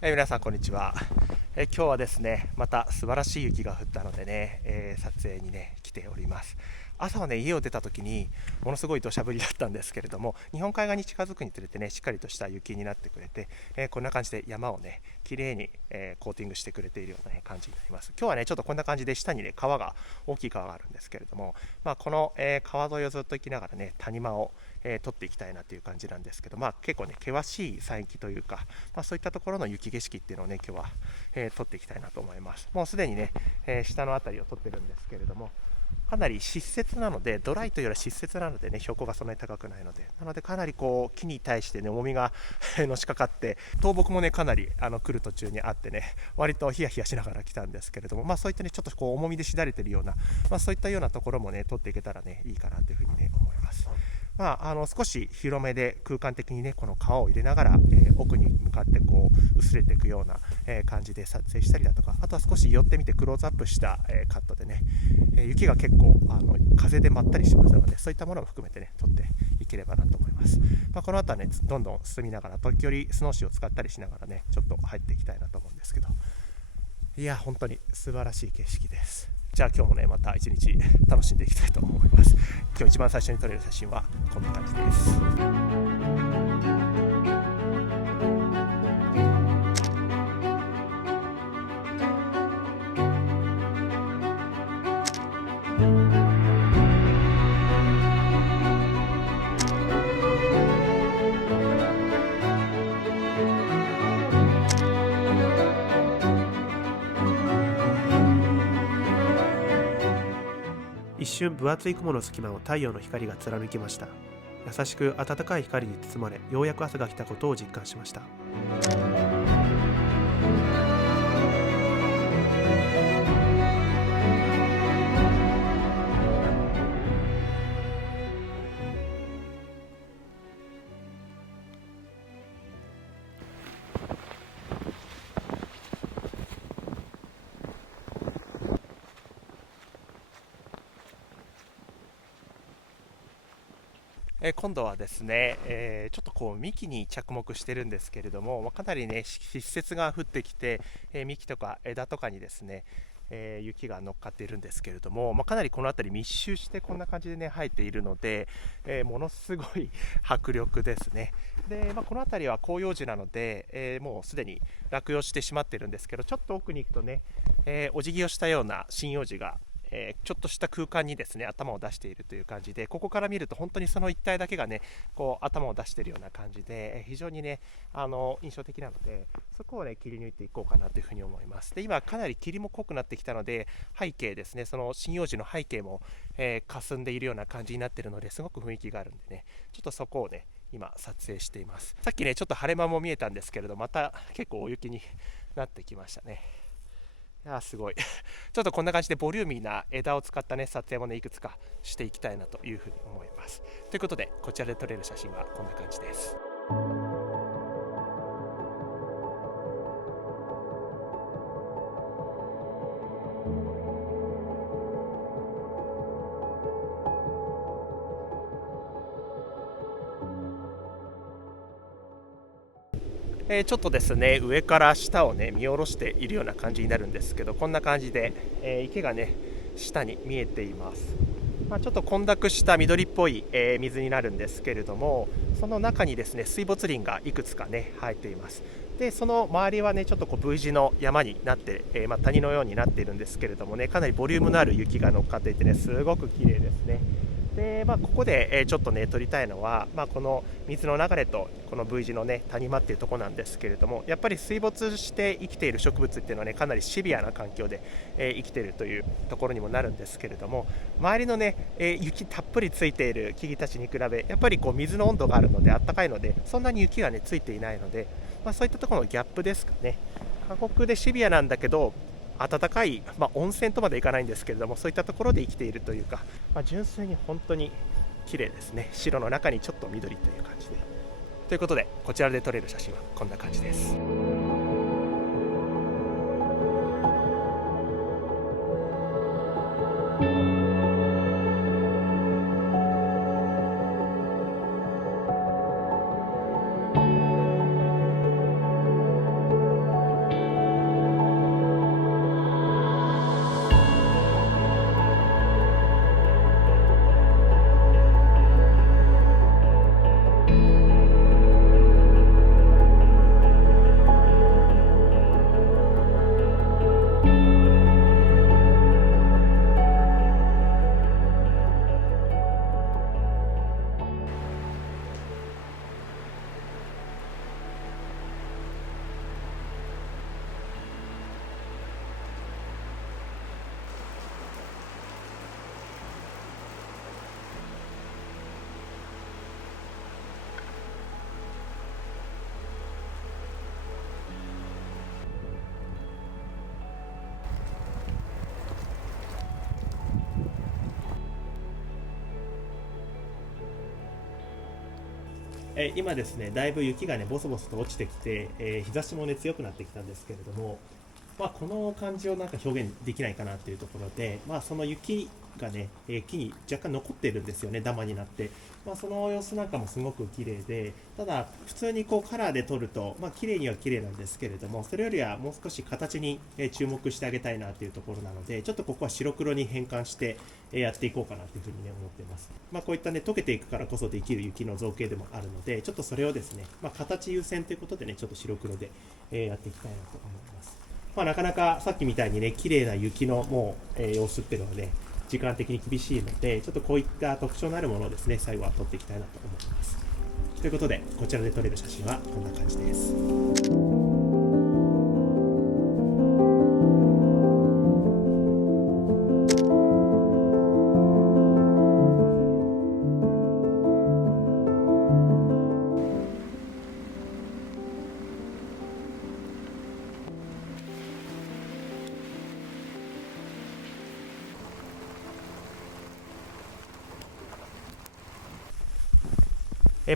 皆さんこんにちは。今日はですねまた素晴らしい雪が降ったのでね、撮影にね来ております。朝はね家を出た時にものすごい土砂降りだったんですけれども、日本海側に近づくにつれてねしっかりとした雪になってくれて、こんな感じで山をね綺麗に、コーティングしてくれているような、感じになります。今日はねちょっとこんな感じで下にね川が大きい川があるんですけれども、この、川沿いをずっと行きながらね谷間を取っていきたいなという感じなんですけど、結構ね険しい山域というか、そういったところの雪景色っていうのをね今日は、撮っていきたいなと思います。もうすでにね、下の辺りを撮ってるんですけれども、かなり湿雪なので、ドライというよりは湿雪なのでね標高がそんなに高くないので、かなりこう木に対してね重みがのしかかって、倒木もねかなり来る途中にあってね、割とヒヤヒヤしながら来たんですけれども、そういったねちょっとこう重みでしだれてるような、そういったようなところもね撮っていけたらねいいかなというふうにね思います。少し広めで空間的にねこの川を入れながら、奥に向かってこう薄れていくような、感じで撮影したりだとか、あとは少し寄ってみてクローズアップした、カットでね、雪が結構風でまったりしますので、そういったものも含めてね撮っていければなと思います。この後はねどんどん進みながら、時折スノーシーを使ったりしながらねちょっと入っていきたいなと思うんですけど、いや本当に素晴らしい景色です。じゃあ今日もねまた一日楽しんでいきたいと思います。今日一番最初に撮れる写真はこんな感じです。一瞬分厚い雲の隙間を太陽の光が貫きました。優しく暖かい光に包まれ、ようやく朝が来たことを実感しました。今度はですね、ちょっとこう幹に着目してるんですけれども、かなりね湿雪が降ってきて、幹とか枝とかにですね、雪が乗っかっているんですけれども、かなりこの辺り密集してこんな感じでね生えているので、ものすごい迫力ですね。で、この辺りは広葉樹なので、もうすでに落葉してしまっているんですけど、ちょっと奥に行くとね、お辞儀をしたような針葉樹がちょっとした空間にですね頭を出しているという感じで、ここから見ると本当にその一帯だけがねこう頭を出しているような感じで、非常にね印象的なので、そこをね切り抜いていこうかなというふうに思います。で、今かなり霧も濃くなってきたので、背景ですね、その針葉樹の背景も、霞んでいるような感じになっているので、すごく雰囲気があるんでね、ちょっとそこをね今撮影しています。さっきねちょっと晴れ間も見えたんですけれど、また結構大雪になってきましたね。いやすごいちょっとこんな感じでボリューミーな枝を使ったね撮影もねいくつかしていきたいなというふうに思います。ということで、こちらで撮れる写真はこんな感じです。ちょっとですね上から下をね見下ろしているような感じになるんですけど、こんな感じで、池がね下に見えています。ちょっと混濁した緑っぽい、水になるんですけれども、その中にですね水没林がいくつかね生えています。でその周りはねちょっとこう V 字の山になって、谷のようになっているんですけれどもね、かなりボリュームのある雪が乗っかっていてねすごく綺麗ですね。でここで、ちょっとね撮りたいのは、この水の流れとこの V 字のね谷間っていうところなんですけれども、やっぱり水没して生きている植物っていうのはねかなりシビアな環境で、生きているというところにもなるんですけれども、周りのね、雪たっぷりついている木々たちに比べ、やっぱりこう水の温度があるので、あったかいのでそんなに雪がねついていないので、そういったところのギャップですかね。過酷でシビアなんだけど暖かい、温泉とまでいかないんですけれども、そういったところで生きているというか、純粋に本当に綺麗ですね。白の中にちょっと緑という感じで。ということで、こちらで撮れる写真はこんな感じです。今ですね、だいぶ雪がねボソボソと落ちてきて、日差しもね強くなってきたんですけれども、この感じをなんか表現できないかなというところで、その雪がね、木に若干残っているんですよね、ダマになって。その様子なんかもすごく綺麗で、ただ普通にこうカラーで撮ると、綺麗には綺麗なんですけれども、それよりはもう少し形に注目してあげたいなというところなので、ちょっとここは白黒に変換してやっていこうかなというふうにね思っています。こういったね溶けていくからこそできる雪の造形でもあるので、ちょっとそれをですね、形優先ということでね、ちょっと白黒でやっていきたいなと思います。なかなかさっきみたいにね綺麗な雪のもう、様子っていうのはね時間的に厳しいので、ちょっとこういった特徴のあるものをですね最後は撮っていきたいなと思います。ということでこちらで撮れる写真はこんな感じです。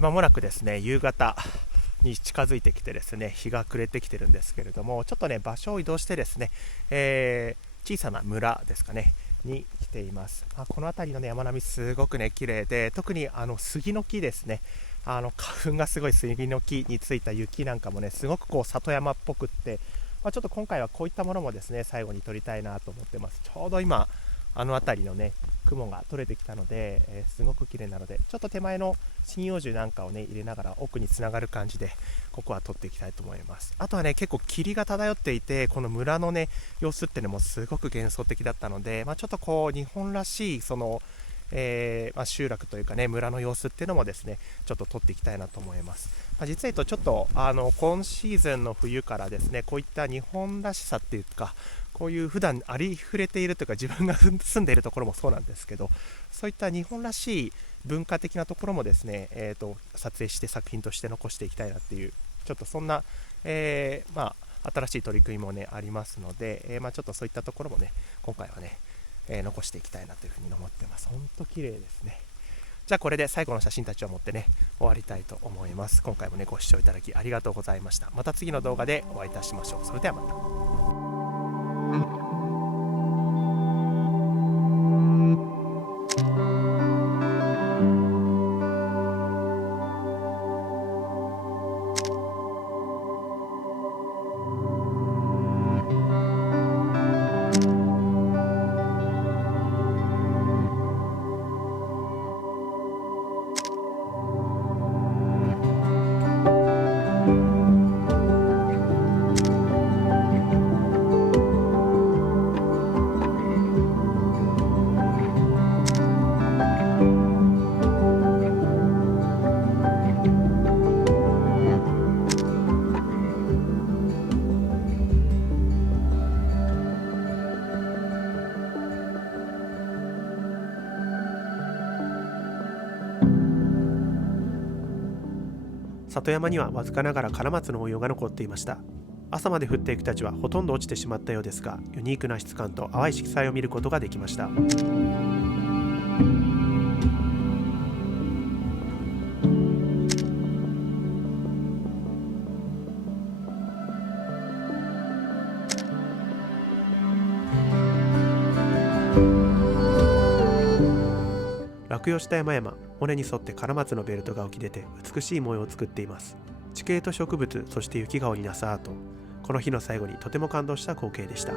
間もなくですね夕方に近づいてきてですね日が暮れてきてるんですけれども、ちょっとね場所を移動してですね、小さな村ですかねに来ています。この辺りの、ね、山並みすごくね綺麗で、特に杉の木ですね、花粉がすごい杉の木についた雪なんかもねすごくこう里山っぽくって、ちょっと今回はこういったものもですね最後に撮りたいなと思ってます。ちょうど今辺りのね雲が取れてきたので、すごく綺麗なので、ちょっと手前の針葉樹なんかをね入れながら奥につながる感じでここは撮っていきたいと思います。あとはね結構霧が漂っていて、この村のね様子っていうのもすごく幻想的だったので、ちょっとこう日本らしいその集落というかね村の様子っていうのもですねちょっと撮っていきたいなと思います。実は言うとちょっと今シーズンの冬からですねこういった日本らしさっていうか、こういう普段ありふれているというか自分が住んでいるところもそうなんですけど、そういった日本らしい文化的なところもですね、撮影して作品として残していきたいなっていう、ちょっとそんな、新しい取り組みもねありますので、ちょっとそういったところもね今回はね、残していきたいなというふうに思ってます。本当綺麗ですね。じゃあこれで最後の写真たちを持ってね終わりたいと思います。今回もねご視聴いただきありがとうございました。また次の動画でお会いいたしましょう。それではまた。里山にはわずかながらカラマツの模様が残っていました。朝まで降っていくたちはほとんど落ちてしまったようですが、ユニークな質感と淡い色彩を見ることができました。落葉した山々、尾根に沿ってカラマツのベルトが浮き出て美しい模様を作っています。地形と植物、そして雪が織りなすアート。この日の最後にとても感動した光景でした。